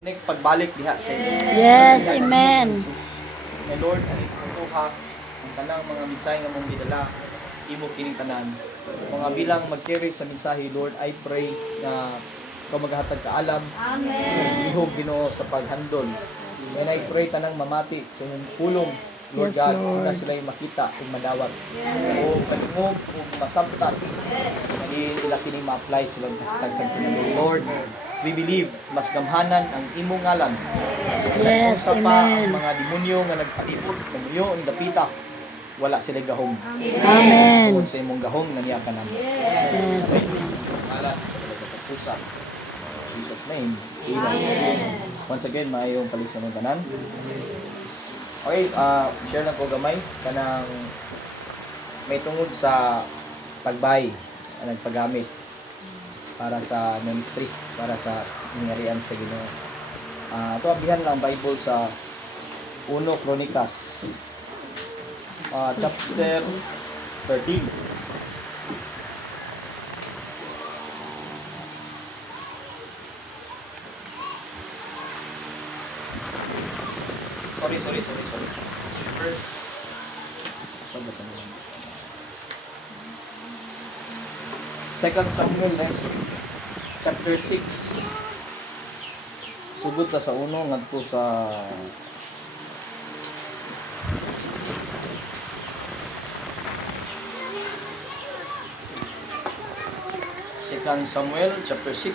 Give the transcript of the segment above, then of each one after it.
pagbalik diha sa inyo. Yes, amen. My Lord, ani tuha ang tanang mga mensahe nga mong gidala imo kining tanan. Mga bilang mag-carry sa mensahe, Lord, I pray na ikaw maghatag kaalam. Amen. Ihog Ginoo sa paghandol. And I pray tanang mamati sa inyong pulong. Lord Yes, God, Lord. na sila makita ug madawat. O kalingog ug masabtan. Ila kini ma-apply sila sa tagsang Lord, we believe mas gamhanan ang imong ngalan. Yes, Sa pa amen. ang mga demonyo nga nagpalipot, namuyo ang dapita, wala sila gahom. Amen. Tungod sa imong gahom nga niya ka namin. Yes. Ngalan sa mga pusa. In Jesus name. Amen. Once again, maayong palisan ng tanan. Okay, share lang ko gamay kanang may tungod sa pagbay ang nagpagamit para sa ministry, para sa nangyarian sa Ginoo. Ito abihan lang Bible sa 1 Chronikas chapter 13. Sorry. First, saan ba ito naman? 2 Samuel next, chapter 6. Sugod na sa uno, ngadto sa Second Samuel chapter 6,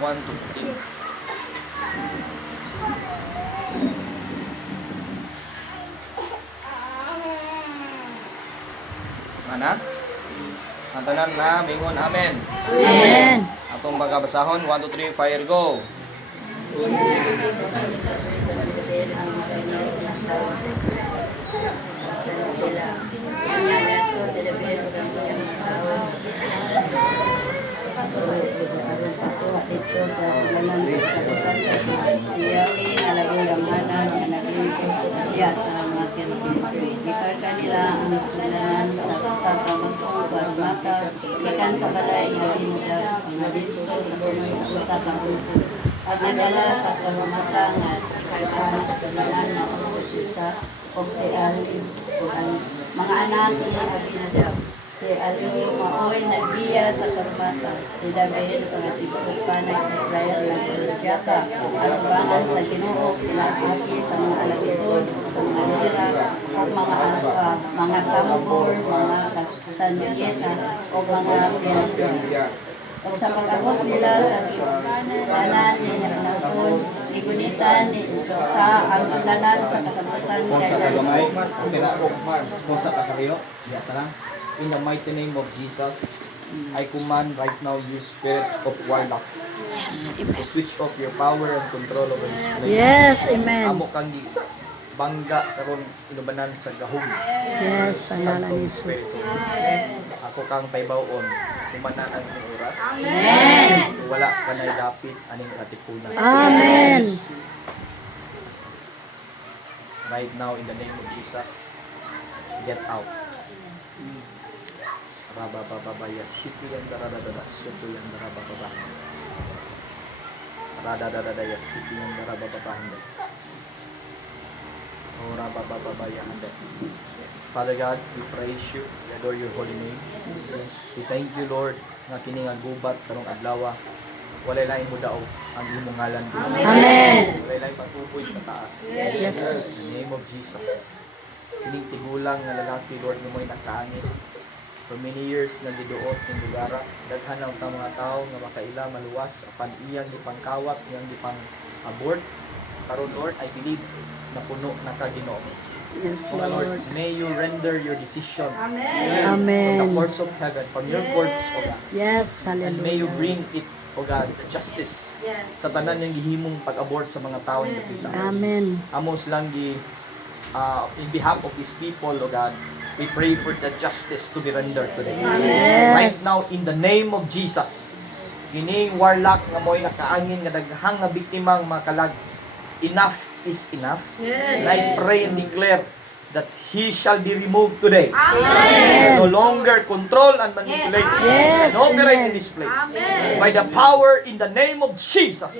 1 to 15. Ana? Ang tanan na, bingon, amen. Amen. Atong bagabasahon, 1, 2, 3, fire, go. Nila ang sulanan sa pagkakang barmata, ikan sa balay na hinda, nandito sa pagkakang at nagala sa barmata nga ikan sa sulanan na sa o si Ali, mga anak ni Abinadab. Si Ali maoy nagbiya sa barmata, si David pangatibukan ng Israel nagpulsyaka, at ubangan sa Ginoo, pinag-asi sa mga alagidod, sa mga lira, o mga tamugor, mga kastanyeta, o mga pinagpulsyaka. O sa pag-abot nila sa kanan ni Nagnagon, igunitan ni sa ang sulanan sa kasabutan kay Gamay, kung sa kakariyo, yes lang. In the mighty name of Jesus, I command right now you spirit of warlock Yes, to switch off your power and control over this place. Yes, amen. Amo kang bangga karon inubanan sa gahom. Yes, sa ngalan ni Jesus. Ako kang paybawon, kumanan ang inyong oras. Amen. Wala ka na dapit aning katikunan. Amen. Right now, in the name of Jesus, get out. Rabababaya, situ yang daradadada, sutu yang darabababa. Radadadadaya, situ yang darabababahanda. Oh, rababababaya, handa. Father God, we praise you, we adore your holy name. We thank you, Lord, nga kini nga gubat karong adlaw. Walay lain mo daw ang imong ngalan. Amen. Walay lain patuboy pataas. Yes. In the name of Jesus. Kining tigulang nga lalaki, Lord, nga mo'y nakaangit. For many years nagiduot ng lugar, daghan ang mga tao nga makaila maluwas apan iyang gipangkawat, iyang gipang-abort. Karon, Lord, I believe na puno na ka Ginoo. Yes, O Lord, Lord. may you render your decision from the Amen. courts of heaven, from your courts, O God. Yes, And may you hallelujah. bring it, O God, justice sa tanan ng gihimong pag-abort sa mga tao ng kapita. Amen. Amos lang in behalf of these people, O God, we pray for the justice to be rendered today. Right Yes. now, in the name of Jesus, kining warlock nga mo'y nakaangin nga daghang nga biktimang makalag, enough is enough. And I pray and declare that he shall be removed today. Amen. No longer control and manipulate Yes, and operate amen. in this place. By the power in the name of Jesus.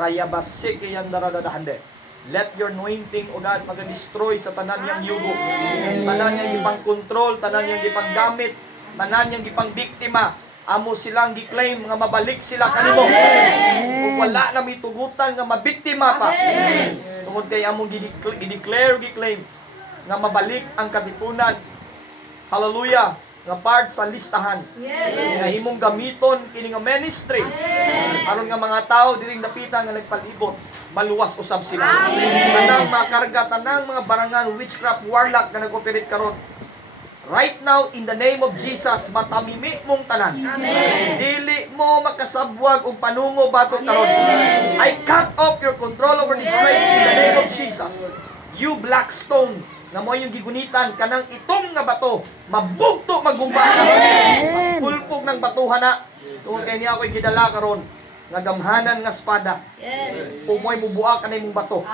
Rayabasik yang daradadahande. Let your anointing, O God, mag-destroy sa tanan niyang yugo. Tanan niyang ipang-control, tanan niyang ipang-gamit, tanan niyang ipang-biktima. Amo silang gi-claim nga mabalik sila kanimo. Kung wala na mitugutan nga mabiktima pa. Tungod kay among gi-declare, gi-claim nga mabalik ang katipunan. Hallelujah. Nga part sa listahan. Nga imong gamiton kini nga ministry. Aron nga mga tao diring dapitan nga nagpalibot, maluwas usab sila. Tanang makarga, tanang mga barangan, witchcraft, warlock na nag-operate karon. Right now, in the name of Jesus, matamimi mong tanan. Dili mo makasabwag og panungo batok karon. I cut off your control over this place in the name of Jesus. You black stone, nga mo yung gigunitan, kanang itong nga bato, mabugto magumbaka. Pulpog ng batuhan na. Tungkol kay niya ako'y gidala karon nga gamhanan nga espada. Umoy mubuak kanay mong bato.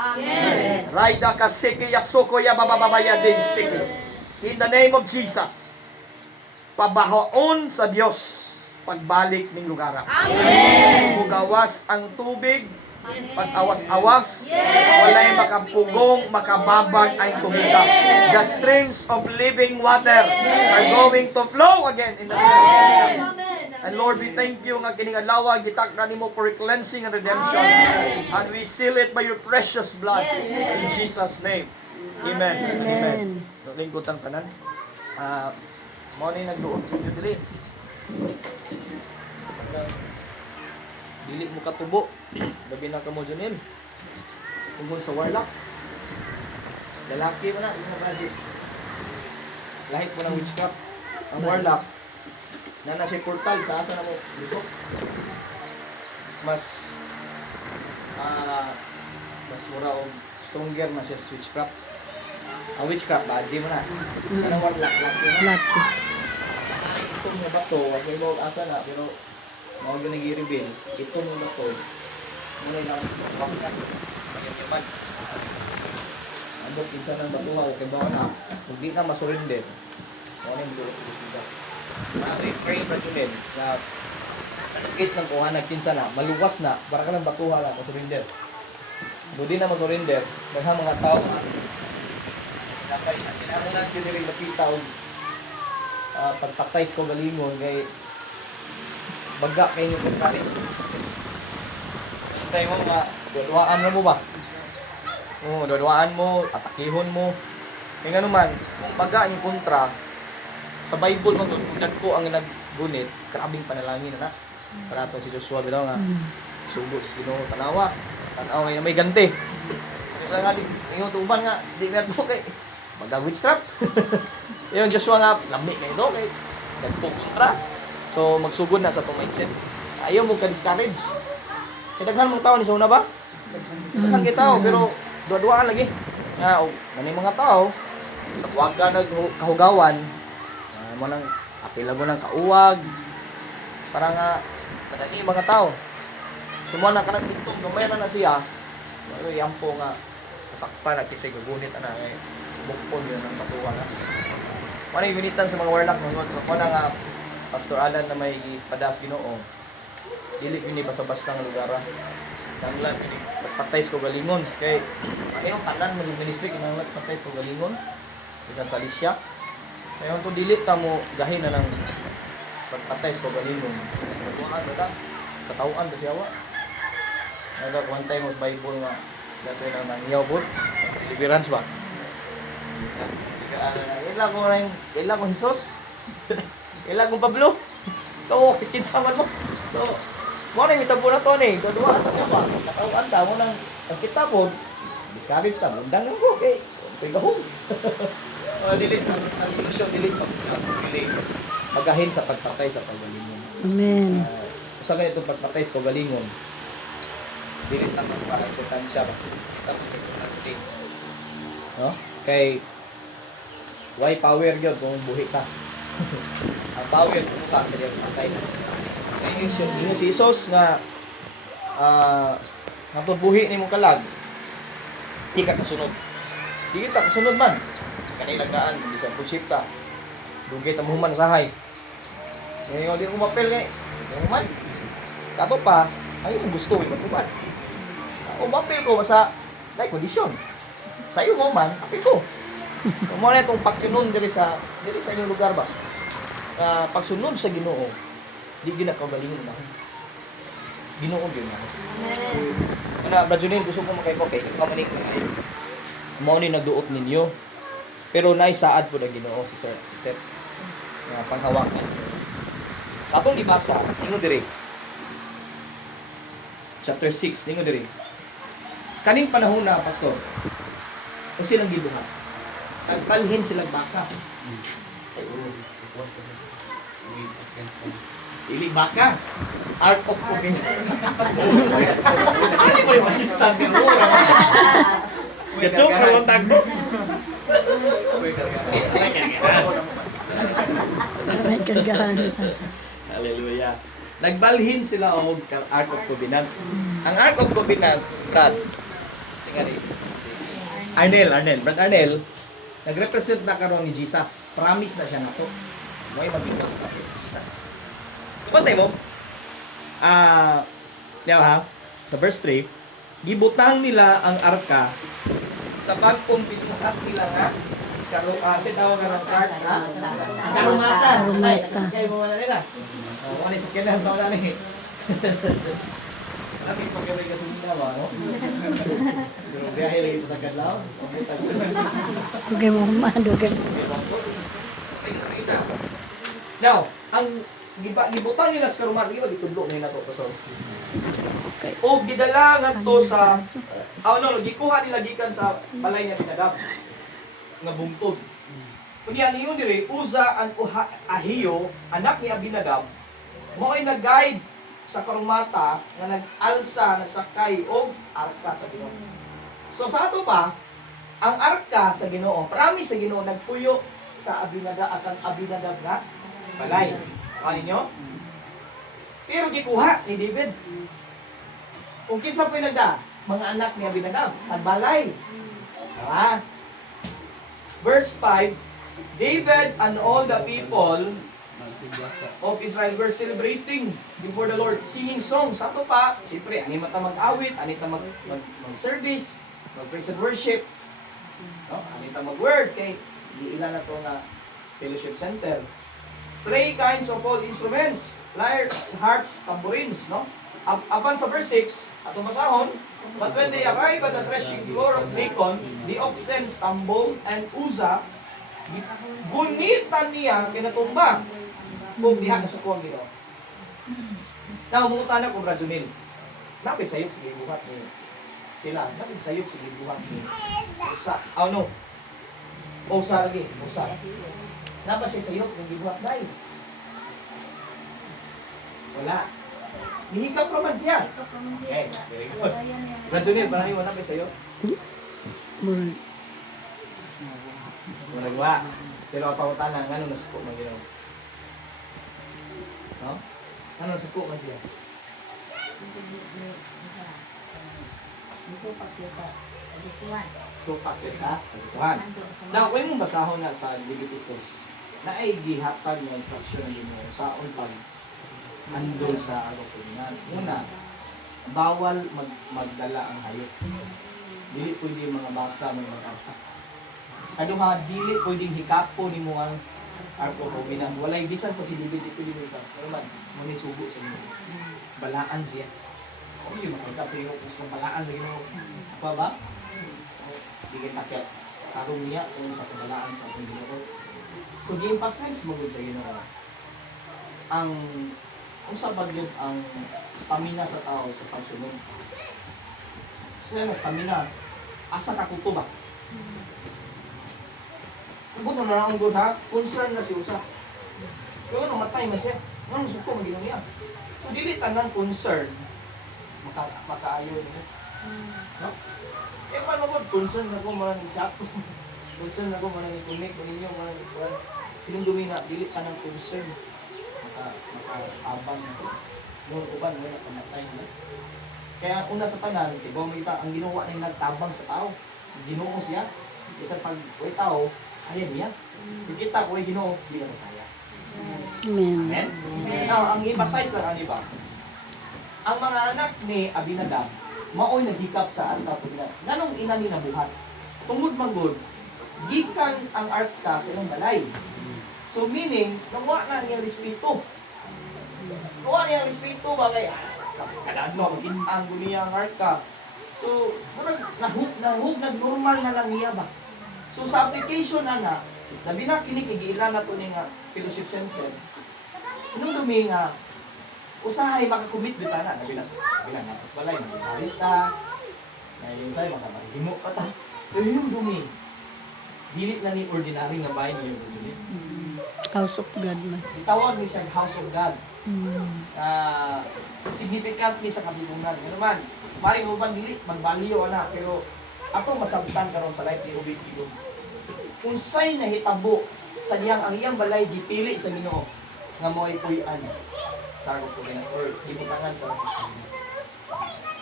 Raida ka siki yasoko ya bababaya din siki. In the name of Jesus, pabahaon sa Dios pagbalik ning lugar. Amen. Mugawas ang tubig, pag-awas-awas, walay makapugong, makababag ay tumita. The streams of living water are going to flow again in the name of Jesus. And Lord, we thank you nga kining adlaw gitakdan nimo for cleansing and redemption. And we seal it by your precious blood in Jesus' name. Amen. Amen. Lingkotang kanan. Mo ni nagduot yung dili. Dili mo katubo. Labi na ka mo Junil. Tungkol sa warlock. Lalaki mo na, yung magic. Lahit mo ng witchcraft. Ang warlock na nasa portal sa asa na mo lusok. Mas mura o stronger na siya sa witchcraft. Ang witchcraft, baji mo na. Anong warlock? Lucky. Itong nga bato, wag may bawag asa na, pero mawag yung nag-i-reveal. Itong nga bato, muna yung wakat. Pagyaman. Andok, isa ng bato, wag kay bawa na. Kung di na masurrender, muna yung buot ko siya. Ano yung pray na tunin, na nagkit ng kuhanag, kinsa na, maluwas na, para ka ng batuha lang, masurrender. Kung di na masurrender, mga mga tao, kailangan lang yun rin napita o pagpatay sa galingon kay baga kayo yung pagkain. Hintay mo nga, duduaan mo ba? Oo, duduaan mo, atakihon mo. Kaya nga naman, kung baga yung kontra, sa Bible mo, kung ko ang naggunit, karabing panalangin na na. Para ito si Joshua, bitaw nga, subo sa Ginoo, tanawa ngayon may ganti. Kasi sa nga, yung tuban nga, di meron mo kay mag-witchcraft. Yung Joshua nga, lami kayo doon, kay nagpupuntra. So, magsugod na sa itong mindset. Ayaw mo ka-discourage. Kadaghan mong tao ni Sona ba? Kadaghan kay tao, pero dua-duaan lagi. Nga, may mga tao, sa huwag ka nagkahugawan, mo nang apila mo ng kauwag, para nga, kadagi mga tao. Sumuha na ka ng TikTok, gamay na siya, yampo nga, kasakpan at kisay gugunit na nga, bukpon yun ang batuwa na. Ano yung gunitan sa mga warlock mga kung nga Pastor Alan na may padas Ginoo, dili yun basta-basta ng lugar. Nanglan yun pagpatay ko galingon. Kay anong tanan mo yung ministry kinang pagpatay ko galingon? Bisan sa Lisya. Kaya kung dili ta mo gahin na ng pagpatay ko galingon. Pagtuan mo ta, katawaan ta siya wa. Naga one time sa Bible nga dato na nangyawbot, deliverance ba? Kailan ko Jesus? Kailan ko Pablo? Ito, kinsaman mo. So, mo na yung mitabo na to ni. Dua atas siya pa. Katawaan ta mo nang kita po. Discourage ta. Bundang lang ko. Okay. Okay ka home. Dili. Ang solusyon, dili. Magahin sa pagpatay sa pagalingon. Amen. Usa ganito pagpatay sa pagalingon. Dili lang ang importansya ba? Kita po importante. No? Kay why power yun kung buhi ka? Ang power kung ka sa iyo patay na siya. Kaya yung si Jesus nga napabuhi ni mo kalag, di ka kasunod. Di kita kasunod man. Kanilagaan, di sa pusip ka. Dugay ta muhuman sa hay. Ngayon di ko mapel kay muhuman. Kato pa, ay gusto mo matubad. O mapil ko sa like kondisyon. Sa iyo mo man, apil ko. Kung mo na itong pagkinon diri sa inyong lugar ba? Pagsunod sa Ginoo, di ginakagalingon na. Ginoo gyud na. Kana Brad Junel, gusto ko makay ko kay kamaning mo ni nagduot ninyo. Pero naisaad po na Ginoo sister nga panghawakan. Sa atong libasa, ingon diri. Chapter 6, ingon diri. Kaning panahon na pastor. O silang gibuhat. Nagbalhin silang baka. Ili baka. Art of cooking. Ano mo yung assistant ni mo? Gatsok ka lang tago. May kargahan sa. Hallelujah. Nagbalhin sila og Ark of Covenant. Ang Ark of Covenant, Brad, tingnan ni Brad Arnel, nagrepresent na karon ni Jesus. Promise na siya nato. Mo'y magigwas na to si Jesus. Pantay mo? Di ba? Sa verse 3, gibutang nila ang arka sa pagpumpinuhat nila nga kasi tawag nga ng arka. Karumata. Karumata. Kaya mo wala nila. Ano sa kailan sa wala ni? Lagi pagkabay ka sa ginawa, no? Pero biyahe lagi ito tagadlaw. Dugay mo man, dugay mo. Now, ang gibutang nila sa karumata, di ba gitudlo na to so. Okay. O gidala ngadto sa gikuha nila gikan sa balay nga Abinadab nga bungtod. Kunya niyo diri Uza an Ahiyo, anak ni Abinadab, mo ay nag-guide sa karumata nga nag-alsa, nagsakay og arka sa Ginoo. So sa ato pa, ang arka sa Ginoo, promise sa Ginoo nagpuyo sa Abinadab at ang Abinadab nga balay. Kani niyo? Pero gikuha ni David. Kung kisa po nagda, mga anak ni Abinadab, nagbalay. Verse 5, David and all the people of Israel were celebrating before the Lord, singing songs. Sato pa, siyempre, ani mata mag-awit, ani ta mag-service, mag-praise and worship, no? Ani ta mag-word, kay ilan na to nga fellowship center. Play kinds of all instruments, lyres, harps, tambourines, no? Apan sa verse 6, atong masahon, but when they arrived at the threshing floor of Nacon, the oxen stumbled and Uza, gunitan niya kinatumba. Kung diha na sukuang Ginoo. Now, mungutan na ko, Brad Junel. Napay sayop sa gibuhat ni sila. Napay sayop sa gibuhat ni Usa. Oh no. Usa lagi. Usa. Napay siya sayop ng gibuhat dahil. Wala. Nihikap naman siya. Okay, very good. Brad Junel, parang yung napay sayop? Murag. Muragwa. Pero pautan na, nga nung nasuko man Ginoo. No? Ano nasuko man siya? Supak siya sa kagustuhan. Now, kung mong basahon na sa Leviticus, na ay gihatag ng instruction ng Ginoo sa pag andol sa Arokunan. Una, bawal magdala ang hayop. Dili pwede mga bata may mag-arsa. Kaduha, dili pwedeng hikapo ni mo ang Arokunan. Walay bisan pa si David ito din ito. Pero man, manisugo sa Ginoo. Balaan siya. Kung siya makagkap sa iyo, kung balaan sa Ginoo. Apa ba? Digit takya. Karong niya kung sa kabalaan sa ating Ginoo. So, gi-emphasize mo sa Ginoo ang kung sa bagyod ang stamina sa tao sa pagsunod. So, yung stamina, asa kakuto ba? Kung na lang ang good ha, concern na si Usa. Kung ano, matay na siya. Anong suko mag-inom niya? So, dili tanang concern, makaayo niya. No? Eh, paano ba? Concern na ko maraming chat. Concern na ko maraming connect. Maninyo maraming kuwan. Pinundumi na, dili tanang concern. Maka-abang na ko. Noon uban, wala pamatay na. Kaya una sa tanan, ibaw may ang ginawa na yung nagtabang sa tao. Ginoo siya. Isa pag may tao, ayan niya. Yung kita ko ay Ginoo, hindi ka kaya. Amen. Amen? Now, ang emphasize lang, ano ba? Ang mga anak ni Abinadab, maoy naghikap sa arka pagina. Nganong ina ni nabuhat? Tungod manggod, gikan ang arka sa ilang balay. So meaning, nawa na niyang respeto. Nawa niyang respeto bagay, kadadlo, magintang niya ang arka. So, murag nag-normal na lang niya ba? So sa application na labi na kini kigilan na to ni nga fellowship center. Nung dumi nga usahay makakumit bita na labi na natas balay ng gitarista. Na yung say makapahimo pa ta. Pero yung dumi dili na ni ordinary nga bahay niyo dili. House of God man. Itawag ni siya House of God. Mm. Significant ni sa kabilunan. Ano man, maring uban dili magbaliyo ana pero ato masabtan karon sa life ni Ubid Idom. Unsay nahitabo sa diyang ang iyang balay gipili sa Ginoo nga mo'y puy-an. Sarap ko na or gibutangan sa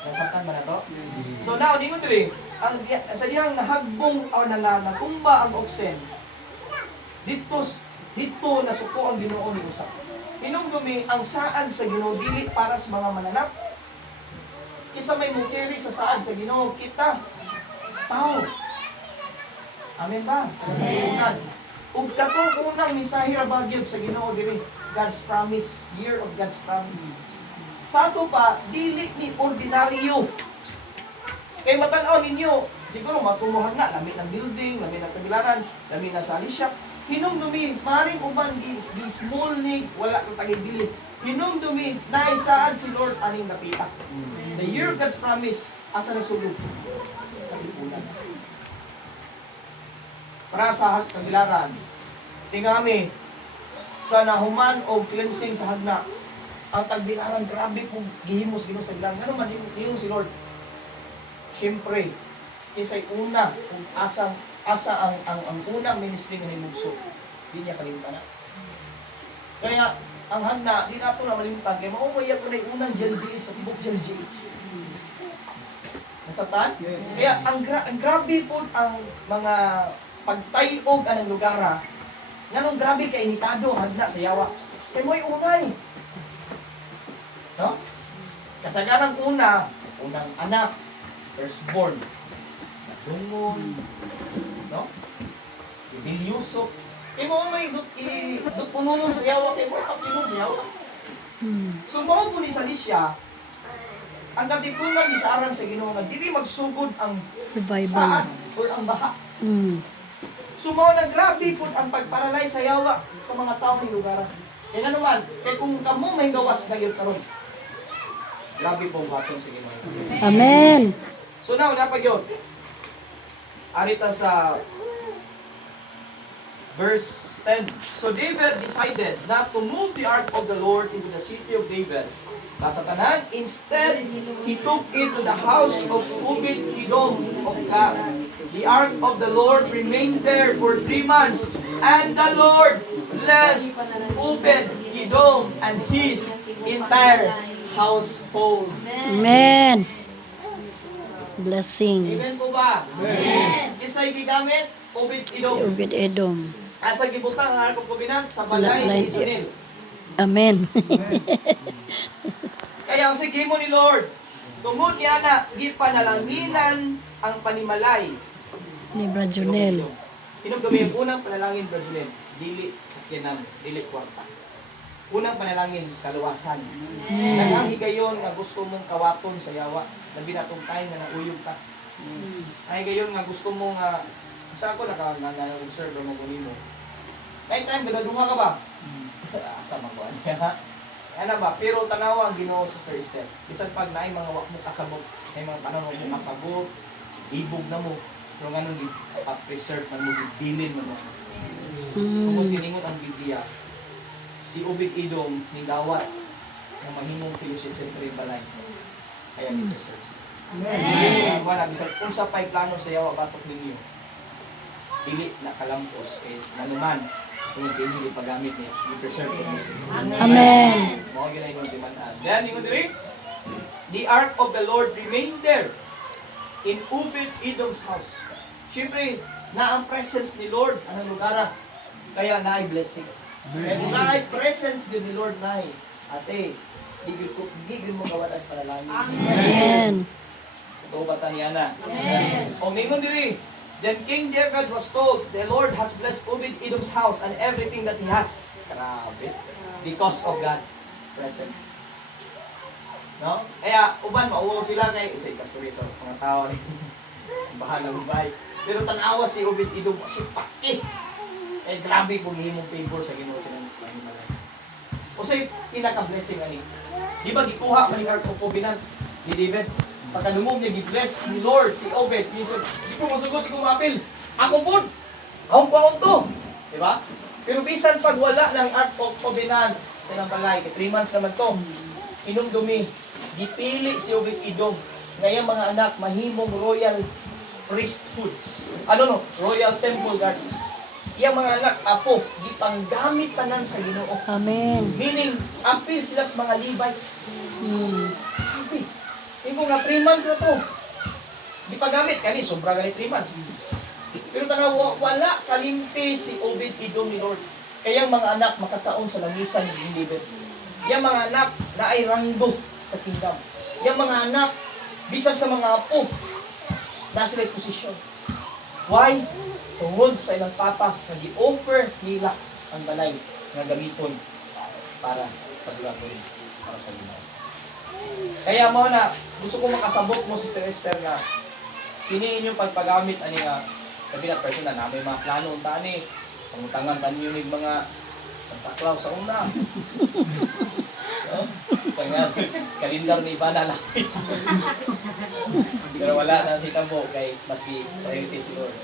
nasaktan ba na to? So now, di ko diri, ang sa diyang nahagbong o natumba ang oksen, dito nasuko ang Ginoo ni usap. Hinumdumi ang saan sa Ginoo dili para sa mga mananap. Kisa may mukiri sa saan sa Ginoo kita tao. Amen ba? Amen. Ug katong unang mensahe ra bagyod sa Ginoo diri, God's promise, year of God's promise. Sa ato pa, dili ni ordinaryo. Kay matan-aw ninyo, siguro matumuhan na, lami ng building, lami ng kabilaran, lami ng salisyak. Hinumdumi, maring uban di small need, wala kang tagig-dili. Hinumdumi, naisaan si Lord aning napita. The year of God's promise, asa na sulog? Kalipunan. Para sa kabilaran, tingami, sa nahuman o cleansing sa hagna, ang tagbilangan, grabe kung gihimos sa bilang. Ano man, yung si Lord. Siyempre, kinsay una, kung asa ang unang ministry nga himugso, di niya kalimutan na. Kaya, ang hagna, di na ito na malimutan. Kaya maumaya ko na yung unang JLGH sa tibok JLGH. Nasabtan? Kaya, ang grabe po ang mga pagtayog anong lugar nganong grabe kay imitado hagna sa yawa. Kay mo'y unay. No? Kasaganang unang anak, firstborn, nadungon, no? Ibilyusok. Kay mo may pununon sa yawa, kay mo'y papinon sa yawa. So mo po ni Salisya, ang katipunan ni sa aran sa Ginoo nga dili magsugod ang Revival. saan or ang baha. Sumaw na grabe po ang pagparalay sa yawa sa mga tao ni lugar. Kaya nga naman, kaya kung kamo may gawas na yun karon. Grabe po ang batong sa Ginoo. Amen. So now, dapat yun. Arita sa verse 10. So David decided not to move the ark of the Lord into the city of David. Kasatanan, instead, he took it to the house of Obed-Edom of God. The ark of the Lord remained there for 3 months, and the Lord blessed Obed-Edom and his entire household. Amen. Blessing. Amen po ba? Amen. Kisa'y gigamit, Si Obed-Edom. Obed-Edom. Asa gibutang ang ark of covenant sa Sa balay balay. ni Jonel. Amen. Kaya ang sige mo ni Lord, tungod niya na, di panalanginan ang panimalay. Ni Brajonel. Hinumdumi ang unang panalangin, Brajonel, dili sakyanan, dili kwarta. Unang panalangin, kaluwasan. Naghahigayon nga gusto mong kawaton sa yawa. Labi na itong time na nauyog ka. Nahigayon nga gusto mong, sa ako naka-observe mo kunin mo. Kahit time, ganaduha ka ba? Asa magkuhan niya. Ano ba? Pero tanawa ang Ginoo sa third step. Bisan pag naay mga wak mo kasabot, may mga panahon mo kasabot, ibog na mo. Pero nga nung preserve man mo, bilin mo. Kung tiningon ang Biblia, si Obed-Edom ni Dawat na mahimong fellowship center yung balay. Kaya ni preserve siya. Amen. Wala, bisan kung sa pay plano sa yawa batok ninyo, dili na kalampos, nanuman, kung hindi pagamit niya, i-preserve ko mo siya. Amen. Mga ginay kong dimanan. Then, yung diri, the ark of the Lord remained there in Obed-Edom's house. Siyempre, na ang presence ni Lord, anong lugar, kaya na-ay blessing. Kaya kung na-ay presence yun ni Lord na ate, gigil mo gawad ang panalangin. Amen. Tuobatan niya na. O mingon diri. Then King David was told, the Lord has blessed Obed-Edom's house and everything that he has. Grabe. Because of God's presence. No? Kaya, uban, mauwaw sila kay, usay kasuri sa mga tao ni bahala ng bay. Pero tanawa si Obed-Edom, si paki. Eh, grabe kung himong favor sa Ginoo silang panimalay. Usay, pinaka-blessing ani. Di ba, gikuha man yung heart of Covenant ni David? Pagkanumog niya, gi-bless ni Lord, si Obed. Di ko masugos, di ko mapil. Ako po, akong paon to. Di ba? Pero bisan pag wala ng Ark of Covenant sa ilang balay, 3 months naman to, inumdumi, gipili si Obed-Edom, ngayong mga anak, mahimong royal priesthoods. Ano no? Royal temple guards. Iyang mga anak, apo, gipanggamit tanan sa Ginoo. Amen. Meaning, apil sila sa mga Levites. Mm. Apil. Tingko nga 3 months na to. Di pa gamit, kani, sobra gani 3 months. Pero tanaw, wala kalimpi si Obed-Edom ni Lord. Kayang mga anak makataon sa langisan ni David. Yang mga anak na ay ranggo sa kingdom. Yang mga anak, bisan sa mga apo, na sila posisyon. Why? Tungod sa ilang papa, nag-i-offer nila ang balay na gamiton para sa bulatory, para sa Ginoo. Kaya mo na, gusto ko makasabot mo, Sister Esther, na kiniin yung pagpagamit ani nga sabi na person na may mga plano unta ni pangutangan kanyo ning mga Santa Claus sa una. No? Kaya kalendar ni Ivana lapis. Pero wala na hitabo kay maski priority si Lord.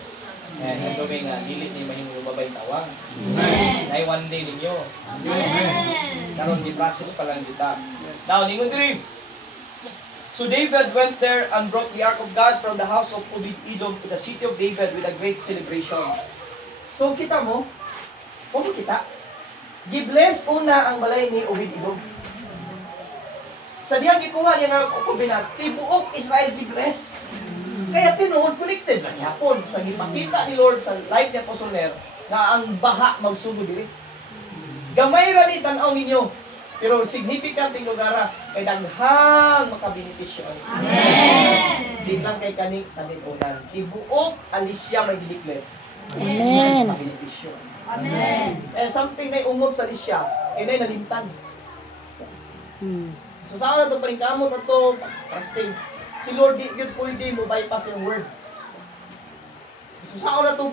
Ayan, yung gawin nga, dilit ni mahimong lumabay tawang. Amen. Nay one day ninyo. Amen. Karon di process pa lang kita. Now, ningon diri. So David went there and brought the ark of God from the house of Obed-Edom to the city of David with a great celebration. So kita mo kita. Gi-bless una ang balay ni Obed-Edom. Sa diyang gikuha niya ng Covenant, tibuok Israel gi-bless. Kaya tinuod connected na yapon sa gipakita ni Lord sa life ni Apostle Ner na ang baha magsugod diri. Gamay ra ni tan-aw ninyo. Pero significant yung lugar kay daghang makabenepisyo. Amen. Di lang kay kaning kanipunan. Ibuok Alicia may gideclare. Amen. Makabenepisyo. Amen. Eh something na umot sa Alicia, inay nalimtan. Mm. So sa na to paningkamot ato trusting. Si Lord di gyud pwede mo bypass yung word. So sa na to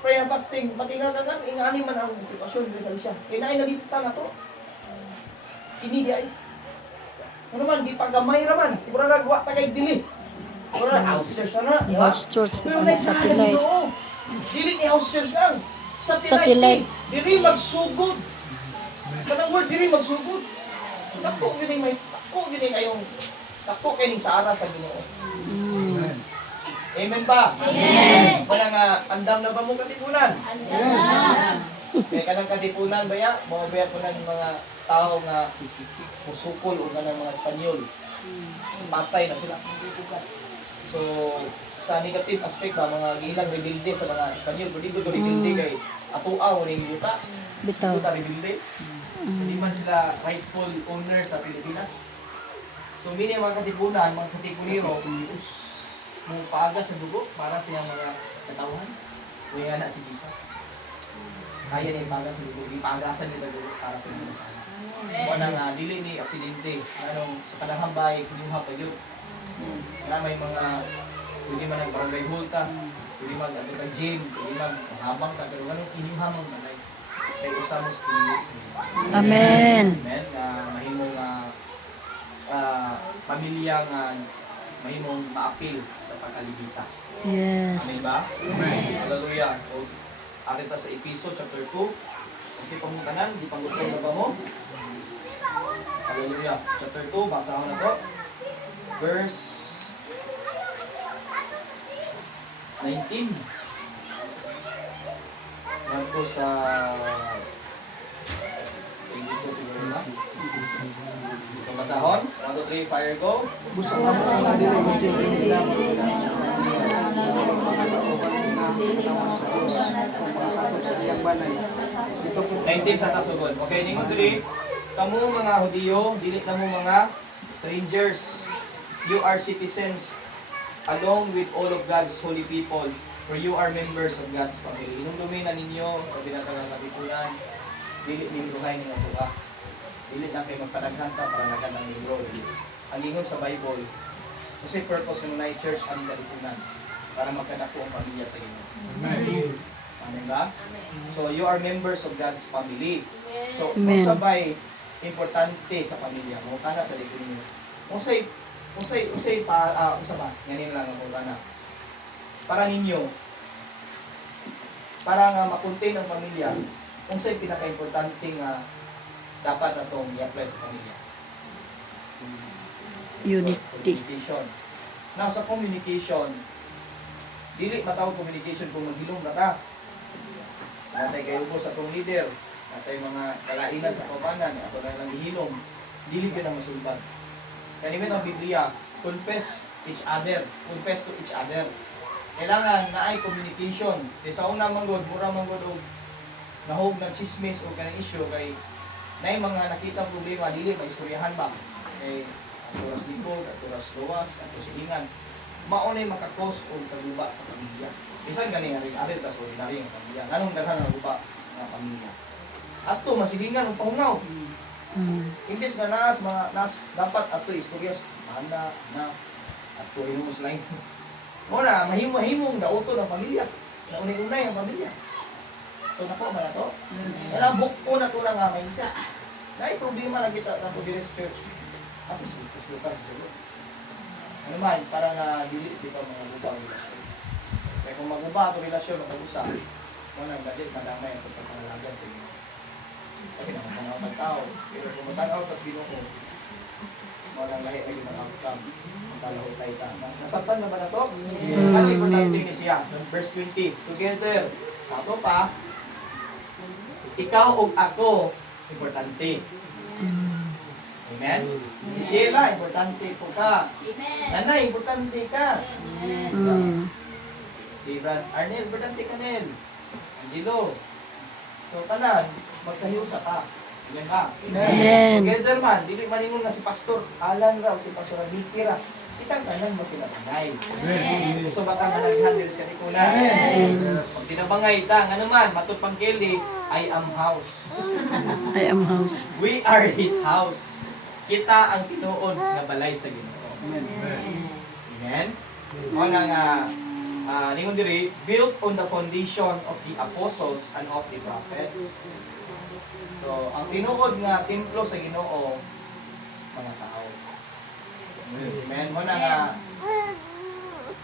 prayer and fasting, patingal ka ingani man ang sitwasyon sa Alicia. Inay nalimtan ato. Ini dia. Ano man, di pagamay raman. Mura nagwa ta kay dili. Mura house church na. The house church Pero na na sa satellite. Dili ni house church lang. Satellite. Dili magsugod. Kanang word dili magsugod. Dako gyud may dako gyud kayong dako kay ni Sara sa Ginoo. Mm. Amen ba? Amen. Wala nga andam na ba mo katipunan? Amen. Kaya kanang katipunan baya, mga baya po ng mga tao nga musukol o nga ng mga Espanyol. Patay na sila. So, sa negative aspect ba, mga gilang rebilde sa mga Espanyol, hindi ko rebilde kay atuaw rin yuta. Bitaw. Yuta rebilde. Hindi man sila rightful owner sa Pilipinas. So, mini mga katipunan, mga katipuniro, mong paaga sa dugo para sa iyang mga katawan. Kaya na si Jesus. Kaya niya ipaga sa dugo, ipagasan nila dugo para sa Diyos. Wala nga, dili ni aksidente. Anong, sa kadahambay, kinuha pa yun. Wala may mga, pwede man ang barangay hulta, pwede mag ato ka gym, pwede mag habang ka, pero ganun, inihamang na like, kay usamos pilis. Amen. Amen. Mahimong pamilya nga, mahimong maapil sa pagkalibita. Amen Yes. ba? Amen. Hallelujah. So, atin ta sa Episode chapter 2. Okay, pamutanan, di pangutom na ba mo? Hallelujah. Chapter 2, basa ko na to. Verse 19. Yan po sa... Hindi ko siguro na. So, basahon. 1, 2, 3, fire go. Gusto ko na Ito po 19 sa tasugon. Okay, ningon diri, kamo mga Hudiyo, dili na mo mga strangers. You are citizens along with all of God's holy people, for you are members of God's family. Inumdumin na ninyo, o binatagang katipunan, dili niluhay ninyo ito ka. Dili lang kayo magpanaghanta para nagan ang libro. Ang ingon sa Bible, kasi purpose ng Night Church ang katipunan para magkadako ang pamilya sa inyo. Amen ba? So, you are members of God's family. So, kung Amen. sabay, importante sa pamilya mo, kana sa likod niyo. Usay pa, usa ba? Ngayon lang ang kana. Para ninyo, para nga makontain ang pamilya, unsay pinaka-importante nga dapat atong i-apply sa pamilya? Unity. Communication. Now, sa communication, dili matawag communication kung maghilom na ta. Natay kayo po sa atong leader, natay mga kalainan sa kaubanan, ato na lang ihilom, dili ka na masulbad. Kaya naman ang Biblia, confess each other, confess to each other. Kailangan na ay communication. Kaya sa unang manggod, mura manggod o nahog ng chismis o kanang issue, kay na mga nakita problema, dili maistoryahan ba? Kay aturas likod, aturas luwas, aturas silingan. Maunay makakos o kaguba sa pamilya. Bisan gani ari ta solidaryo ng pamilya. Anong daghan nga guba ng pamilya? Ato masilingan og pahunaw. Imbes nga nas dapat ato istoryas ana na ato inumos lang. Muna mahimo-himong dauto ng pamilya. Unay-unay ang pamilya. So nako ba na to? Wala bukko na to lang nga mindset. Nay problema lang kita nato diri sa church. Ako susukan sa sulod. Ano man, para nga dili dito mga guba ang relasyon. Kaya kung maguba ito relasyon o pag-usap, mo nang galit, madamay ang pagpapangalagan sa inyo. Kasi naman mga magtao. Pero kung matanaw tas Ginoo, mo nang lahi na ginang outcome. Magkalaho tayo ta. Nasabtan na ba na to? Ano yung importante ni siya? Verse 20. Together. Ato pa, ikaw o ako, importante. Amen? Si Sheila, importante po ka. Nanay, importante ka. Si Brad Arnel, importante ka, Nel. Angelo. So, tanan, magkahiusa ka. Amen ba? Amen. Together man, dili maningon nga si Pastor Alan raw, si Pastor Vicky ra. Kitang tanan mo kinabangay. Gusto ba ka managhandle sa kanikunan? Pag tinabangay ta, nga naman, matupang Kelly, I am house. I am house. We are His house. Kita ang tinuod na balay sa Ginoo. Amen? O na nga, ningon diri, built on the foundation of the apostles and of the prophets. So, ang tinuod nga templo sa Ginoo, mga tao. Amen? O na nga,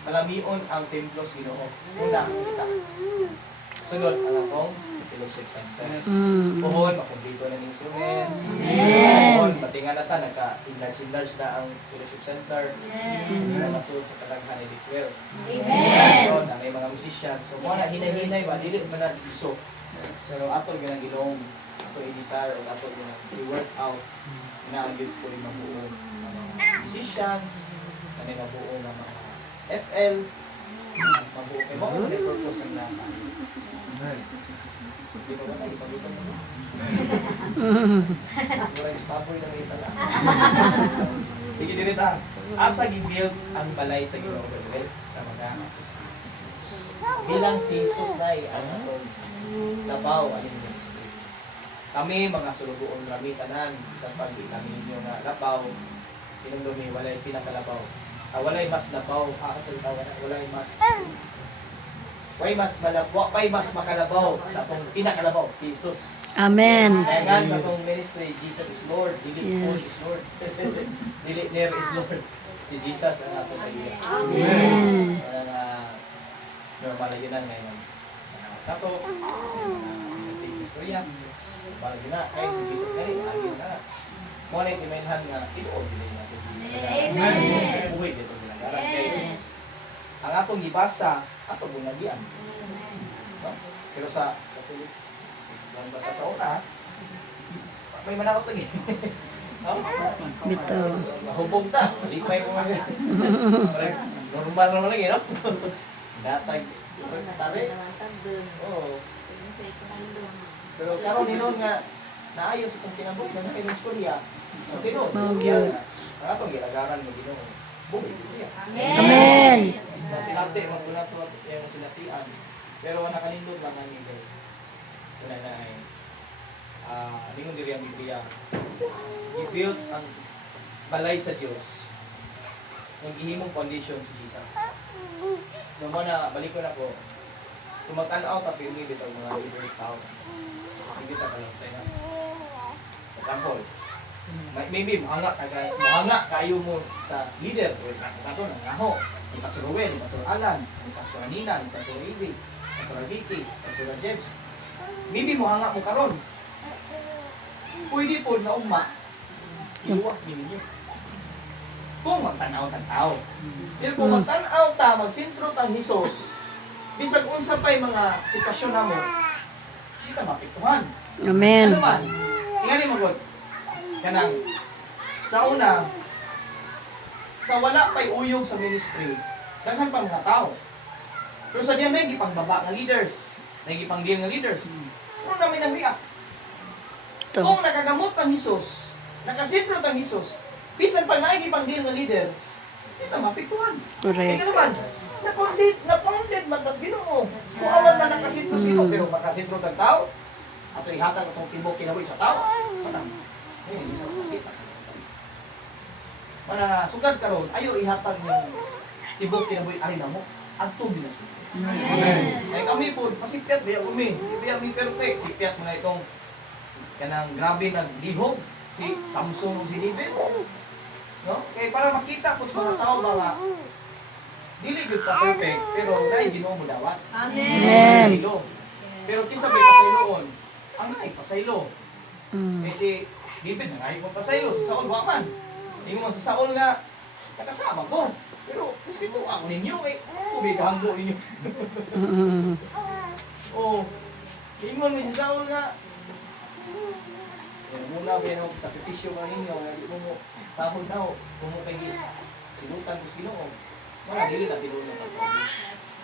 palamion ang templo sa Ginoo. Una, kita. Sunod, ang atong fellowship center. Puhon, makumpleto na ng instruments. Puhon, matingan na ta, nagka-enlarge na ang fellowship center. Hindi na masunod sa kalaghan ni Declare. Amen! Na may mga musicians. So, muna, hinay-hinay ba? Dilit ba na iso? Pero ato ginang gilong, ato i-desire, o ato ginang i-work out. Inaagid ko yung mabuong mga musicians, na may mabuong mga FL, mabuong. Kaya mo, may purpose ang lahat. Hindi ko ba ipagutong mo? Murang papoy na may tala. Sige, dirita. Asa gibuild ang balay sa Ginoo sa mga apostles. Bilang si Jesus na ang atong labaw aning ministry. Kami mga sulugoon rami tanan sa pag-kami ninyo nga labaw, tinumdumi walay pinakalabaw. Walay mas labaw, sa tawanan, walay mas makalabaw sa atong pinakalabaw, si Jesus. Amen. Kaya nga sa atong ministry, Jesus is Lord, dili Paul is Yes. Lord. Dili Ner is Lord. Si Jesus ang atong kaibigan. Amen. Para na normal yun na ngayon. Tato, yung istorya, para yun na, kaya si Jesus ngayon, agin na. Muna yung imenhan nga, ito din natin. Amen. Buhay dito ginagaran. Kaya ang atong ibasa, atong bunagian. No? Pero sa Katolik, ang bata sa una, may manakot lagi. No? Bito. Mahubog ta. Malipay ko nga. Normal naman lagi, no? Datag. Tari. Oo. Pero karon nilon nga, naayos itong kinabot, na nakailang storya. Okay, no? Oh, good. Ang atong ginagaran mo, Ginoo. buhay siya. Amen. Na silate, magbunato at yung silatian. Pero wala kanindot lang ang leader. Tunay na ay, lingon diri ang Biblia. I-build ang balay sa Diyos. Yung ihimong foundation si Jesus. So muna, balik ko na po. Kung mag-tanaw ka, pero hindi bitaw mga leaders tao. Hindi bitaw ka lang tayo na. Example, maybe mahanga kayo mo sa leader. Kato na, ngaho. Yung Pastor Ruel, yung Pastor Alan, yung Pastor Anina, yung Pastor Ivy, Pastor Vicky, Pastor James. Maybe mahanga mo karon. Pwede po na umma, iluwak ninyo. Kung magtanaw tang tao. Pero kung magtanaw ta, magsintro tang Hesus, bisag unsa pa'y mga sitwasyon na mo, hindi ka mapiktuhan. Amen. Ano man, tingnan mo God, kanang, sa una, sa wala pa'y uyog sa ministry, daghan pa mga tao. Pero sa diyan may gipangbaba nga leaders, may gipangdil nga leaders. Pero namin ang riyak. Ito. Kung nakagamot ang Hesus, nakasintro ang Hesus, bisan pa naigipangdil nga leaders, hindi na mapiktuhan. Correct. Kaya naman, napounded man tas Ginoo. Kung awan man nakasintro-sino, pero makasintro tag tao, ato ihatag itong tibok kinabuhi sa tao, patang. Isa sa kita. Mana sugad karon, ayo ihatag yung tibok kinabuhi ari namo. Adto ginas. Ay kami po, masipyat biya umi. Biya mi perfect, sipyat mga itong kanang grabe naglihog si Samson o si David. No? Kaya para makita po sa mga tao mga dili gyud pa perfect, pero dahil Ginoo mo dawat. Amen. Pasaylo. Pero kisa may pasayloon, ang ay pasaylo. Eh si David na ay pasaylo sa Saul wa man. Ingon mo sa Saul nga nakasama ko. Pero respeto ako ninyo kay kubigahanggo ninyo. Oh. Ingon mo si Saul nga muna ba yung sakripisyo ka ninyo nga di mo tapos na kung mo kayo silutan ko sa Ginoo. Mga dili na tinulong ang pagpaubos.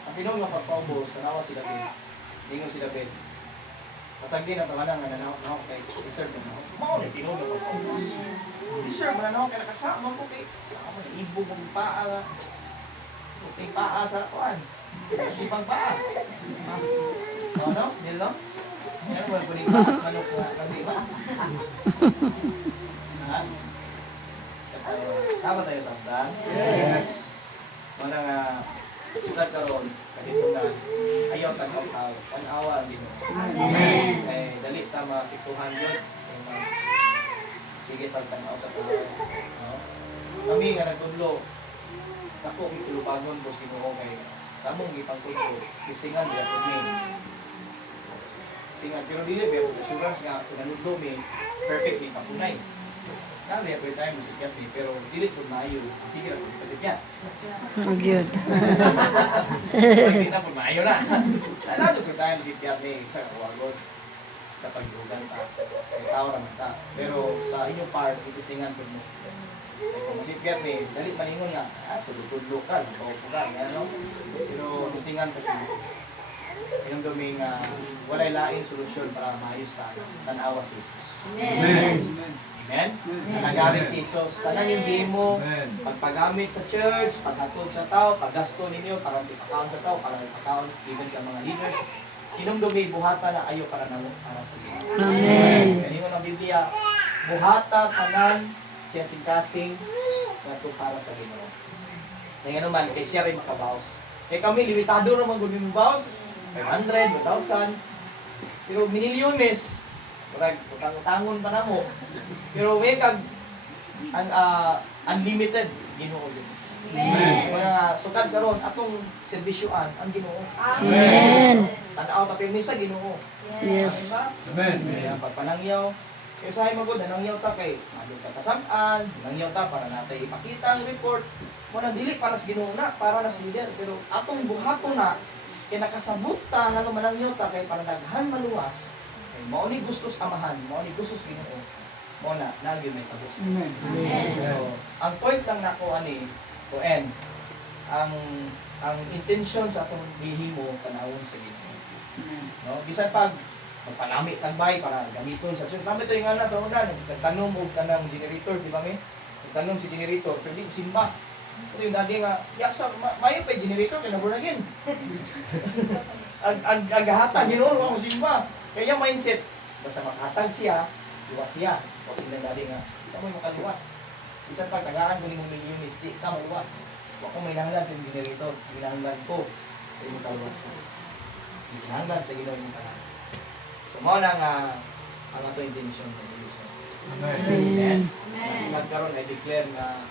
Ang tinulong ang pagpaubos, nanawa si David. Lingon si David. Pasagdi na tawanan nga nanawa kay deserve mo. Mao ni tinulong ang pagpaubos. Deserve mo nanawa kay nakasama ko kay sama ni ibo mong paa nga. Puting paa sa kuan. Sipang paa. Ano? Nilo? Yan mo puning paa sa manok nga kasi ba? Ha? Tama tayo sa hagdan? Yes. Wala nga, sugat karon kahit na ayaw tag-aw-aw, panawa ang Ginoo. Amen. Eh, dali ta mapiktuhan yun. Sige tag-tanaw sa tao. No? Kami nga nagtudlo, ako kitulubagon boss Ginoo kay sa among gipangtudlo, listingan biya sa me. Singa, pero dili pero assurance nga pinanudlo mi perfectly papunay. Kaya every time sikat ni pero dili ko maayo. Sige ra kasi sikat. Good. Hindi na po maayo na. Nalado ko tayo sikat ni sa kawagon sa pagdugan ta. Kay tao ra man ta. Pero sa inyong part itisingan pud mo. Kung masikat ni dali maningon nga tudlo ka, paupo ka, ano? Pero itisingan kasi yung duming walay lain solusyon para maayos ta tanawa si Jesus. Amen. Amen? Nagari si Jesus. Tanan yung game mo, pagpagamit sa church, paghatod sa tao, paggasto ninyo, para ipakaon sa tao, para ipakaon even sa mga leaders. Kinumdumi buhata na ayo para namo para sa Ginoo. Amen. Kanino ng Biblia, buhata tanan kasing-kasing nato para sa Ginoo. Ngayon naman, kay siya rin makabaos. Eh kami, limitado naman kung yung baos. 500, 1,000. Pero minilyones, utang-utangon pa na mo. Pero may kag unlimited Ginoo din. Amen. Mga sukad karon atong serbisyoan ang Ginoo. Amen. Tanaw ta pirmi sa Ginoo. Yes. Amen. Kaya pagpanangyaw, kaya sa magod nanangyaw ta kay adto ta kasab-an, nanangyaw ta para natay ipakita ang report. Mo dili para sa Ginoo na, para na sa leader, pero atong buhaton na kay nakasabot ta nga manangyaw ta kay para daghan maluwas. Mao ni gustos amahan, mao ni gustos Ginoo. Mao na nagyud may tabok. Amen. So, ang point lang nako ani to end ang intention sa atong gihimo panahon sa Ginoo. No, bisan pag magpanami tagbay para gamiton sa church. Kami to yung ana sa una, nagtanom og kanang generators, di ba mi? Nagtanom si generator, pero di ko simba. Ito yung dati nga, yasa, mayo pa yung generator, kaya na again. Agahatan, ginoon mo simba. Kaya mindset, basta makatag siya, iwas siya. O tingnan dati nga, ito mo yung makaliwas. Isang pag tagaan ko ni mong milyonis, di ka maliwas. Huwag kong may nanglan sa generator, ginanglan ko sa inyong kaliwasan. Ginanglan sa ginoon yung tanan. So, mo na nga, ang ato intention ng Diyos. Amen. Amen. Karon ay declare na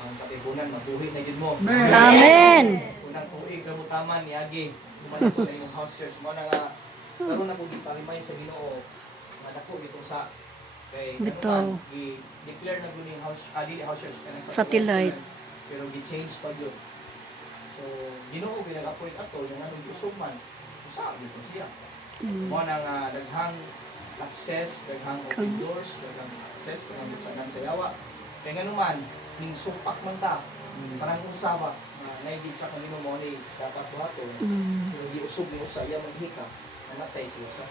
ang katipunan mabuhi na gid mo. Amen. Unang tuig na mutaman ni Agi, umalis sa imong house church mo na nga karon na ko giparimayin sa Ginoo. Nga dako ito sa kay Bitaw. i-declare na guni house dili house church kanang Satellite. pero gi-change pa gyud. So Ginoo pinag-appoint ato nga anong usog man. So sa gito siya. Mo na nga daghang access, daghang open doors, daghang access sa mga sa sayawa. Kaya nga naman, ning sumpak man ta, parang usaba, na naibig sa kanino mo ni dapat buhato, pero giusog ni usa, iya maghika, namatay si usa.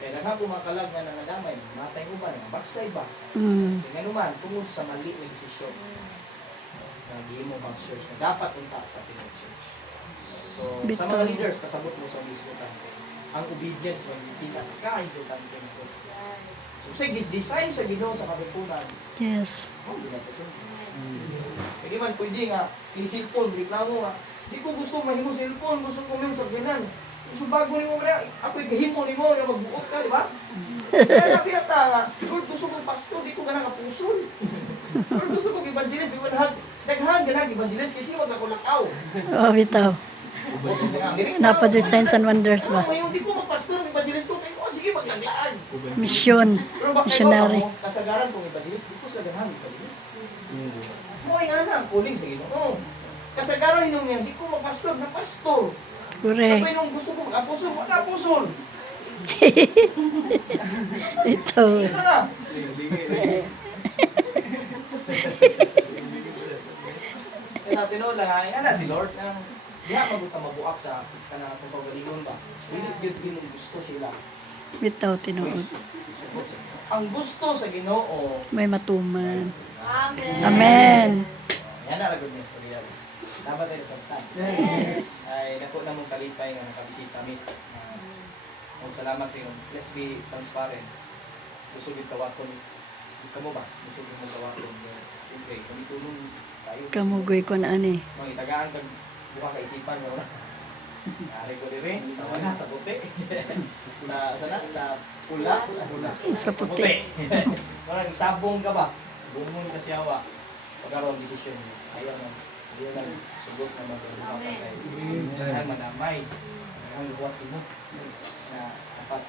Kaya daghang kumakalag nga nangadamay, namatay mo ba, backslide ba? Kaya nga naman, tungod sa mali na desisyon, na gihimo bang church, na dapat unta sa Pinoy Church. So, sa mga leaders, kasabot mo sa mismo ang obedience magiging ka-importante ng church. So, say, design sa Ginoo sa katipunan, Yes. hindi na ito. Hindi man pwede nga, ini-cellphone, reklamo nga. Hindi ko gusto mahimo cellphone, gusto ko may sabihan. Gusto bago ni mo, ako'y gahimo ni mo, na magbuot ka, di ba? Kaya napiyata nga, Lord, gusto kong pastor, di ko ganang kapusol. Lord, gusto kong evangelist, daghan ganang evangelist, kasi magkakulakaw. Oh, bitaw. Napadyo signs and wonders ba? Ngayon, di ko magpastor, evangelist ko, kayo, sige, maglaglaan. Mission. Pero bakit Missionary. ako, kasagaran kong evangelist, di ko sila ganang evangelist. Mo ay nga na, kuling sa Ginoo. Kasagaran nung yan, di ko magpastor na pastor. Correct. Kapag nung gusto ko mag-apostol, mag-apostol. Ito. Ito na. Kaya natin o lang, nga na si Lord, na diha mabuta mabuak sa kanang atong pagalingon ba. Hindi yun gusto sila. Bitaw tinuod. Ang gusto sa Ginoo, May matuman. Amen. Amen. yan na lagod niya sa real. Dapat tayo sa tan. Yes. Ay, naku na mong kalipay nga nakabisita kami. Salamat sa inyo. Let's be transparent. Gusto yung kawakon. Ikaw mo ba? Gusto yung kawakon. Siyempre, kami tulong tayo. Kamugoy ko na ani. Mga itagaan kag buka kaisipan mo na. Nari ko rin. Sa wala, sa puti. sa pula. Sa puti. Parang sabong ka ba? Bumon ka siyawa. Pagkaroon desisyon. Ayaw mo. Hindi lang sugot na magbuka ka tayo. Kaya manamay. Ang buhat mo. Na dapat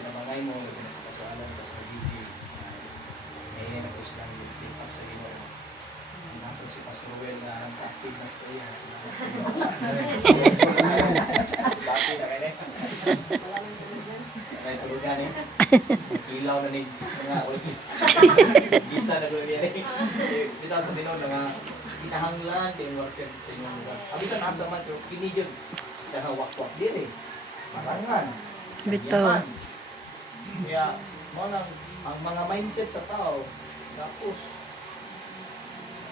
pinamangay mo. Sa kasualan sa video. Ngayon na po silang pick up sa Ginoo. Nato si Pastor Ruel na ang active na story. Bati na kayo eh. May tulugan eh. Ilaw na ni mga ulit. Gisa na doon yan eh. Dito sa Ginoo nga kinahanglan din worker sa inyong lugar. Abisan asa man pero kinigil. Dahil wakwak din eh. Marangan. Bitaw. Kaya ang mga mindset sa tao tapos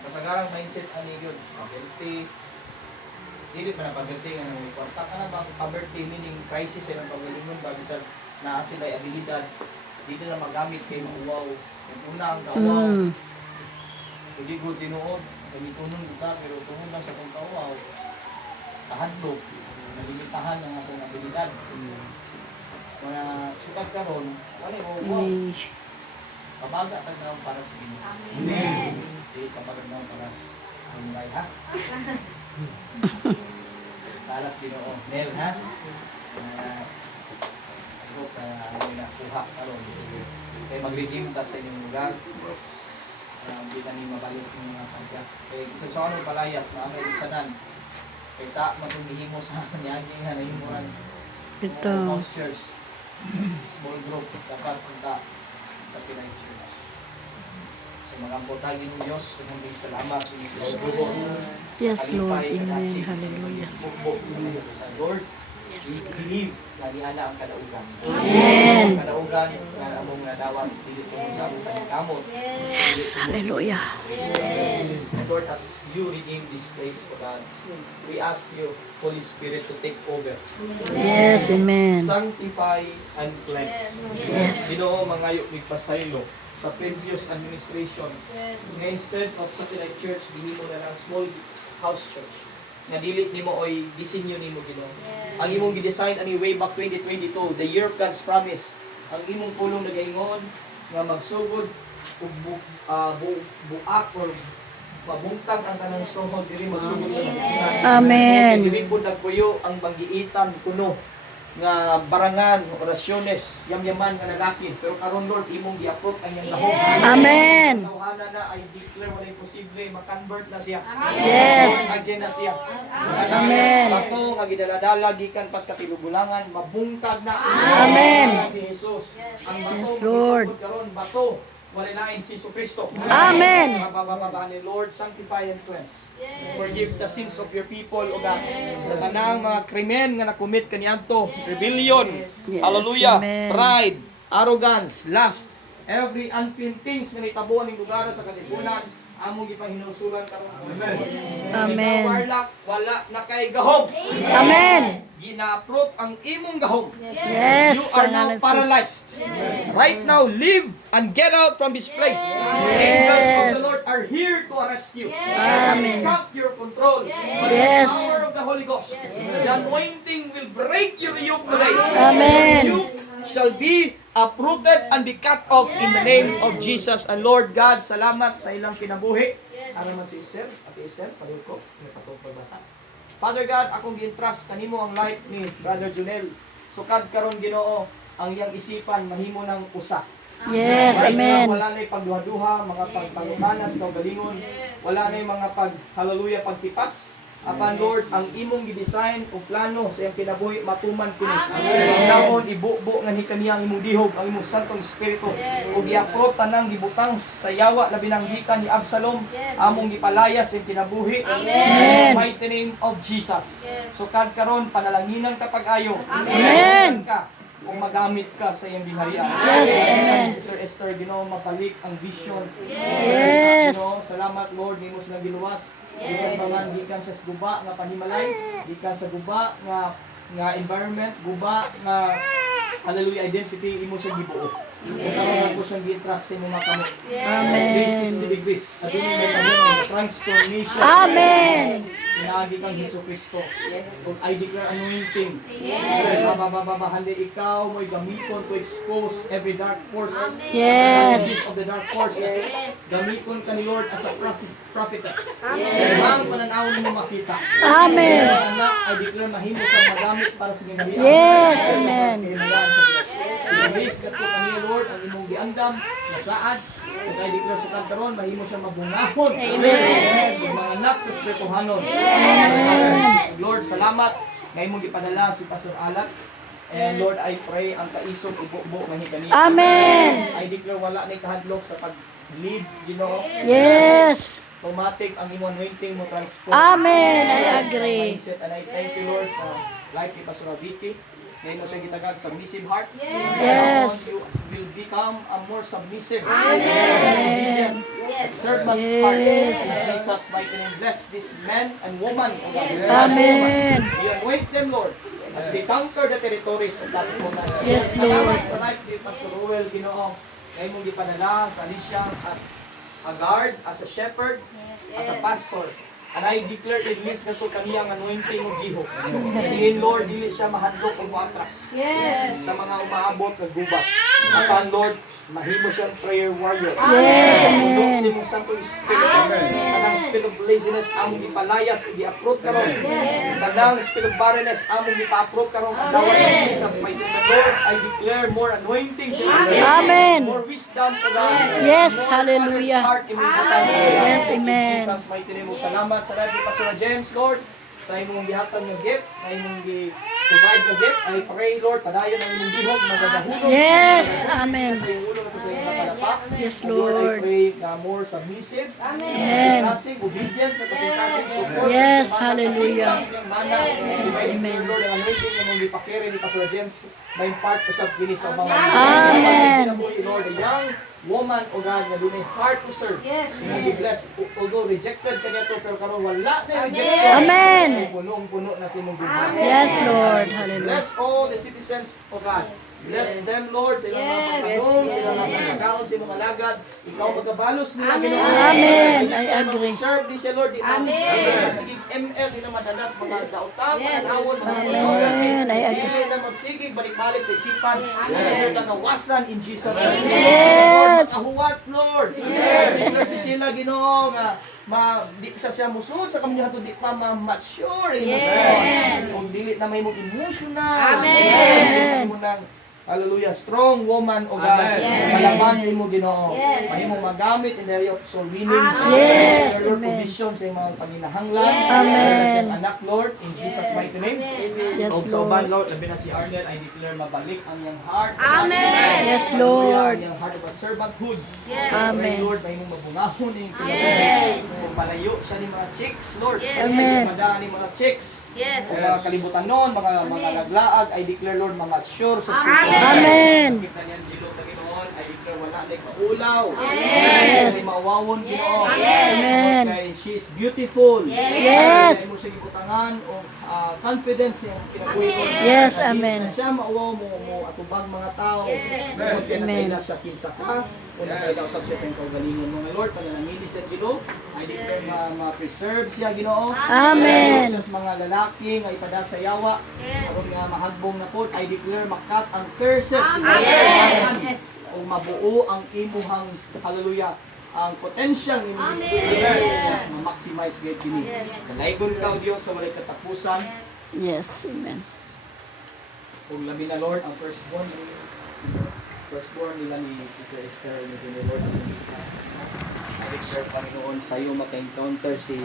kasagarang mindset ani yun, pagilty, dili pa na pagilty nga nang kwarta ka na bang poverty meaning crisis ay ng pagalingon ba bisan naa sila ay abilidad dito na magamit kay mauwaw yung una ang kawaw hindi ko tinuod gamitunon kita pero tungod lang sa kong kawaw kahadlok nalimitahan ang akong abilidad mga sukat karon wala mo wow kabaga tagnaw para sa Ginoo. Amen. Di kabaga tagnaw para sa Ginoo ha. Para sa Ginoo. Nel ha. Ako sa ano na kuha karon. Kay mag-redeem ta sa inyong lugar. Hindi na ni mabalik ng mga pagka. Kay sa ano palayas na ang isanan. Kay sa matundihimo sa kanyaging na himuan. Bitaw. Church. Small group dapat punta sa Pinay Church. So mga putagin ng Diyos, sumunding salamat sa inyong Yes, Lord. Amen. Hallelujah. Bukbok sa Lord. believe na niana ang kadaugan. Amen. Ang kadaugan nga among nadawat dili ko sa among kamot. Yes, hallelujah. Lord, as you redeem this place, O God, we ask you, Holy Spirit, to take over. Yes, amen. Sanctify and cleanse. Yes. Ginoo, mangayo mig pasaylo sa previous administration. Nga instead of satellite church, ginimo na lang small house church. Nga dili nimo oy disenyo nimo Ginoo. Ang imong gi-design ani way back 2022, the year of God's promise. Ang imong pulong nagaingon nga magsugod ug buak or mabungtang ang kanang stronghold diri magsugod sa Pilipinas. Amen. Dili po nagpuyo ang panggiitan kuno nga barangan, orasyones, yamyaman nga lalaki. Pero karon Lord, imong gi-approve ang iyang gahom. Amen. Tawhana na ay declare wala imposible, makonvert na siya. Yes. Agyan na siya. Amen. Bato nga gidaladala gikan pas katilugulangan, mabungtag na. Amen. Ni Jesus. Ang bato Yes, Lord. karon bato wala lain si Kristo. Amen. Mabababa ni Lord, sanctify and cleanse. Forgive the sins of your people, O God. Sa tanang mga krimen nga nakumit kaniadto, rebellion, hallelujah, amen. pride, arrogance, lust, every unclean things nga naitabuan ning lugar sa kalibunan, among gipahinusulan karon. Amen. Amen. Warlock, wala na kay gahom. Amen. Gina-approve ang imong gahom. Yes, You are now analysis. paralyzed. Right now, leave and get out from this place. Angels of the Lord are here to arrest you. Amen. Cut your control. By Yes. the power of the Holy Ghost. The anointing will break your yoke today. Amen. You shall be uprooted and be cut off in the name of Jesus. And Lord God, salamat sa ilang kinabuhi. Araman si Esther, Ate Esther, padul ko, may patupal bata. Father God, akong gi-entrust kanimo ang life ni Brother Junel. Sukad karon Ginoo ang iyang isipan mahimo ng usa. Yes, Right amen. now, wala na'y pagduha-duha, mga pagpangumanas, kaugalingon. Wala na'y mga hallelujah, pagtipas. Apan Lord, ang imong gi-design o plano sa iyang kinabuhi matuman kini. Ang naon ibubo nga ni kaniyang imong dihog ang imong Santong Espiritu ug i-approve tanang gibutang sa yawa labi nang gikan ni Absalom among gipalayas sa iyang kinabuhi. In the mighty name of Jesus. Sukad karon panalanginan ka pag-ayo. Amen. Ka kung magamit ka sa iyang biharian. Yes, amen. Sister Esther, Ginoo mapalik ang vision. Yes. Ginoo, salamat Lord, nimo silang giluwas. Bisan pa man gikan sa guba nga panimalay, gikan sa guba nga environment, guba nga hallelujah identity imo siya gibuo. Karon ako siyang gi-trust sa imong makamot. Amen. 360 degrees. Adunay na kami transformation. Amen. Inaagi kang Jesucristo. Kung I declare anointing. Babababahali ikaw mo'y gamiton to expose every dark force. Yes. Of the dark forces. Gamiton ka ni Lord as a prophetess. Ang pananaw mo makita. Amen. Anak, I declare mahimo sa magamit para sa ginagawa. Yes, amen. Praise God po kami, Lord, ang imong giandam, nasaad, kung I declare sa kantaron, mahimo siya mabungahon. Amen. Yung mga anak sa Espirituhanon. Amen. Lord, salamat na imong gipadala si Pastor Alat. And Lord, I pray ang kaisog ibubo nga hikani. Amen. I declare wala ni kahadlok sa pag-lead, Ginoo. Yes. Automatic ang imong anointing mo transform. Amen. I agree. Mindset. And I thank you, Lord, sa life ni Pastor Vicky. Ngayon mo siya gitagad submissive heart. Yes. You will become a more submissive. Amen. Servant's Yes. heart. In Jesus' mighty name, bless this man and woman. O God. Amen. You anoint them, Lord, as they conquer the territories of that woman. Yes, Lord. Salamat sa life ni Pastor Ruel, Ginoo. Ngayon mong gipadala sa Alicia as a guard, as a shepherd, as a pastor. And I declare release na so kaniyang anointing of Jihok. In Lord, dili siya mahandok o maatras sa mga umaabot ng gubat. Apan Lord, mahimo siyang prayer warrior. Yes, amen. Tundok sa imong Santong Espiritu. Kanang spirit of laziness, among ipalayas, i-approve karon. Kanang spirit of barrenness, among ipa-approve karon. Dawat ni Jesus, my Lord, I declare more anointing sa inyo. Amen. More wisdom to God. Yes, More hallelujah. heart, imong butang. Yes, In amen. Jesus, mighty name mo. Salamat sa life ni Pastor James, Lord, sa imong gihatag ng gift, sa imong provide ng gift. I pray, Lord, padayon ang imong gihog, magagahulog. Yes, amen. Sa imong ulo na po sa imong kapalapa. Yes, And Lord, I Lord. pray na more submissive, Amen. kasintasing, obedient, kasintasing support. Yes, sa mga hallelujah. kapitang, sa mana, amen. Lord, ang anointing na mong ipakiri ni Pastor James, may part usab kini sa mga Amen. Lord, a young woman o God na dunay heart to serve. Yes. Be blessed. Although rejected kanya to, pero karon wala na yung rejection. Amen. Punong-puno na sa imong buhay. Yes, Lord. Hallelujah. Bless all the citizens of God. Bless them, Lord, sa ilang mga pagtanong, sa ilang mga pagkaon, sa ilang alagad. Ikaw magabalos nila, Ginoo. Amen. I agree. Serve di siya, Lord. Di na sige ML, di na madalas mga daotang, mga nawon, mga Amen. I agree. Dili na magsigig, balik-balik sa isipan. Amen. Nawasan in Jesus' name. Yes. Makahuwat, Lord. Bless si sila, Ginoo, nga di siya musud sa kanya to di pa ma-mature emotion. Kung dili na may mong emotional. Amen. Mo nang hallelujah, strong woman o God. Malaman mo Ginoo. Mahimo magamit in the area of soul winning. Yes, Your amen. provision sa mga panginahanglan. Amen. Sa anak, Lord, in Jesus' mighty name. Yes, O sa uban, Lord. Lord, labi na si Arnel, I declare mabalik ang iyang heart. Yes, Hallelujah, Lord. ang iyang heart of a servanthood. Amen. Pray, Lord, may mong mabungahon ng kinabuhi. Kung palayo siya ni mga chicks, Lord. Amen. Madaan ni mga chicks. Kung mga kalibutan noon, mga naglaag, I declare, Lord, mga mature sa spiritual. Amen. Kita niyan si Lord na Ginoon, I declare wala na maulaw. Yes. May mawawon, Ginoo. Amen. Kay she is beautiful. Yes. Kaya mo siya ibutangan o confidence yung kinabuhi ko. Yes, Na di amen. na siya mauwaw mo atubang mga tao. Yes, amen. Kaya siya kinsa ka. Kung nagkausap siya sa iyong kaugalingon mo, my Lord, pananamili siya, Ginoo. I declare ma-preserve siya, Ginoo. Amen. Sa mga lalaki nga ipada sa yawa, aron nga mahagbong na po, I declare makat ang curses. Yes. O mabuo ang imuhang, hallelujah, ang potential ni mo. Ma-maximize gayud kini. Kalaygon ka, O Dios, sa walay katapusan. Yes, amen. Kung labi na, Lord, ang firstborn nila ni Sister Esther ni Lord ang ligtas. I declare, Panginoon, sa iyo maka-encounter si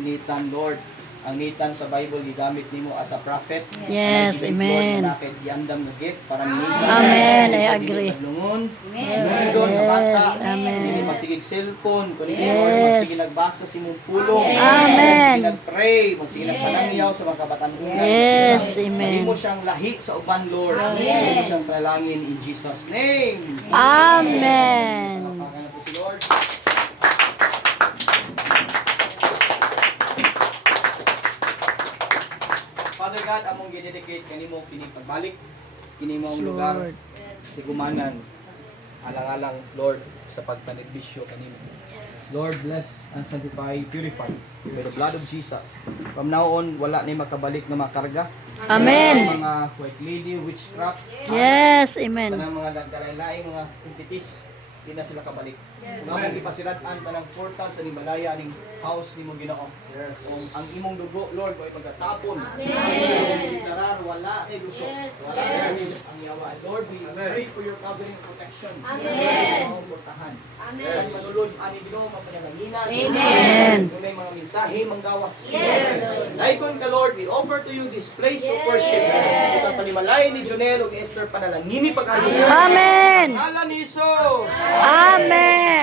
Nathan, Lord. Ang Nathan sa Bible, gigamit nimo as a prophet. Yes, amen. Lord, yandam na gift para ni Nathan. Amen, I agree. Lungon, sinundon na bata. Yes, amen. Hindi magsigig cellphone. Kung hindi, Yes. Lord, magsige nagbasa si mong pulong. Amen. Magsige nagpray. Magsige nagpanangyaw sa mga kabataan-ungan. Yes, amen. Mahimo siyang lahi sa uban, Lord. Mahimo siyang panalangin in Jesus' name. Amen. Palapakan na po si Lord. Father God, among gidedicate kanimo kini pagbalik kini mong lugar Lord. tigumanan alang-alang Lord sa pagpanerbisyo kanimo. Lord, bless and sanctify, purify by the blood of Jesus. From now on, wala na makabalik na makarga. Amen. Mga white lady, witchcraft, Yes, amen. tanang mga nagdalain mga entities, di na sila kabalik. Kung among ipasiratan tanang portal sa Himalaya ning house nimo Ginoo. Kung ang imong dugo, Lord, ko pagkatapon. Deklarar wala ay gusto. Wala ang yawa. Lord, we pray for your covering and protection. Amen. Portahan. Amen. Manulod ani Ginoo mapanalangina. Amen. Kung may mga mensahe manggawas. Yes. Daikon ka Lord, we offer to you this place of worship. Ito panimalay ni Jonel ug ni Esther panalangini pagkain. Amen. Ngalan ni Jesus. Amen.